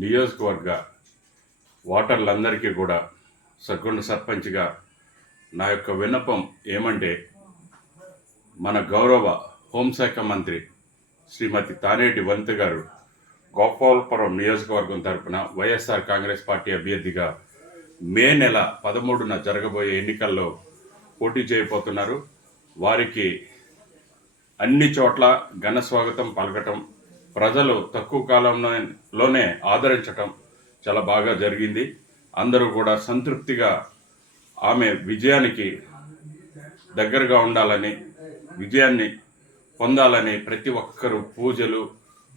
నియోజకవర్గ ఓటర్లందరికీ కూడా సర్గుండ సర్పంచ్గా నా యొక్క విన్నపం ఏమంటే, మన గౌరవ హోంశాఖ మంత్రి శ్రీమతి తానేటి వనిత గారు గోపాలపురం నియోజకవర్గం తరపున వైఎస్ఆర్ కాంగ్రెస్ పార్టీ అభ్యర్థిగా మే నెల 13న జరగబోయే ఎన్నికల్లో పోటీ చేయబోతున్నారు. వారికి అన్ని చోట్ల ఘన స్వాగతం పలకటం, ప్రజలు తక్కువ కాలంలోనే ఆదరించటం చాలా బాగా జరిగింది. అందరూ కూడా సంతృప్తిగా ఆమె విజయానికి దగ్గరగా ఉండాలని, విజయాన్ని పొందాలని ప్రతి ఒక్కరూ పూజలు,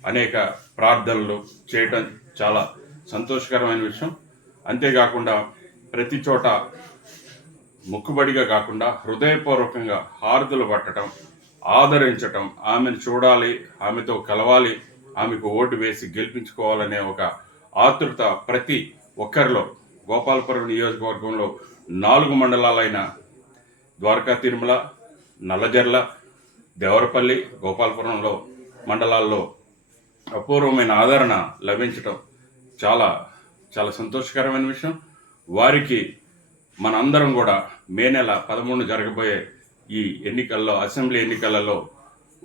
అనేక ప్రార్థనలు చేయటం చాలా సంతోషకరమైన విషయం. అంతేకాకుండా ప్రతి చోట ముక్కుబడిగా కాకుండా హృదయపూర్వకంగా హారతులు పట్టడం, ఆదరించటం, ఆమెను చూడాలి, ఆమెతో కలవాలి, ఆమెకు ఓటు వేసి గెలిపించుకోవాలనే ఒక ఆతృత ప్రతి ఒక్కరిలో గోపాలపురం నియోజకవర్గంలో 4 మండలాలైన ద్వారకా, తిరుమల, నల్లజర్ల, దేవరపల్లి, గోపాలపురంలో మండలాల్లో అపూర్వమైన ఆదరణ లభించటం చాలా చాలా సంతోషకరమైన విషయం. వారికి మనందరం కూడా మే నెల 13 జరగబోయే ఈ ఎన్నికల్లో, అసెంబ్లీ ఎన్నికలలో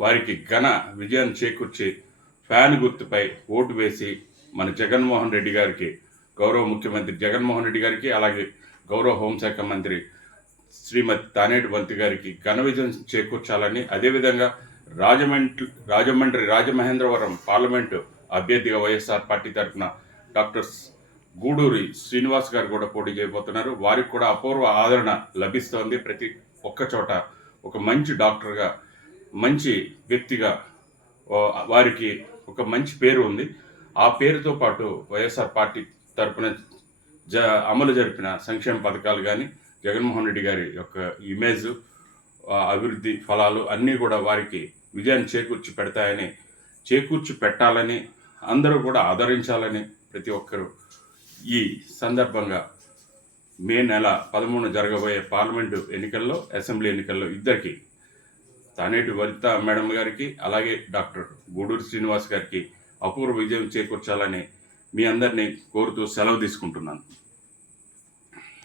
వారికి ఘన విజయాన్ని చేకూర్చి ఫ్యాన్ గుర్తుపై ఓటు వేసి మన జగన్మోహన్ రెడ్డి గారికి, గౌరవ ముఖ్యమంత్రి జగన్మోహన్ రెడ్డి గారికి, అలాగే గౌరవ హోంశాఖ మంత్రి శ్రీమతి తానేటి వనిత గారికి ఘన విజయం చేకూర్చాలని, అదేవిధంగా రాజమండ్రి రాజమహేంద్రవరం పార్లమెంటు అభ్యర్థిగా వైఎస్ఆర్ పార్టీ తరఫున డాక్టర్ గూడూరి శ్రీనివాస్ గారు కూడా పోటీ చేయబోతున్నారు. వారికి కూడా అపూర్వ ఆదరణ లభిస్తోంది. ప్రతి ఒక్క చోట ఒక మంచి డాక్టర్గా, మంచి వ్యక్తిగా వారికి ఒక మంచి పేరు ఉంది. ఆ పేరుతో పాటు వైఎస్ఆర్ పార్టీ తరఫున అమలు జరిపిన సంక్షేమ పథకాలు కానీ, జగన్మోహన్ రెడ్డి గారి యొక్క ఇమేజ్, అభివృద్ధి ఫలాలు అన్నీ కూడా వారికి విజయాన్ని చేకూర్చి పెట్టాలని, అందరూ కూడా ఆదరించాలని ప్రతి ఒక్కరూ ఈ సందర్భంగా మే నెల 13 జరగబోయే పార్లమెంటు ఎన్నికల్లో, అసెంబ్లీ ఎన్నికల్లో ఇద్దరికి, తానేటి వనిత మేడం గారికి, అలాగే డాక్టర్ గూడూరి శ్రీనివాస్ గారికి అపూర్వ విజయం చేకూర్చాలని మీ అందరినీ కోరుతూ సెలవు తీసుకుంటున్నాను.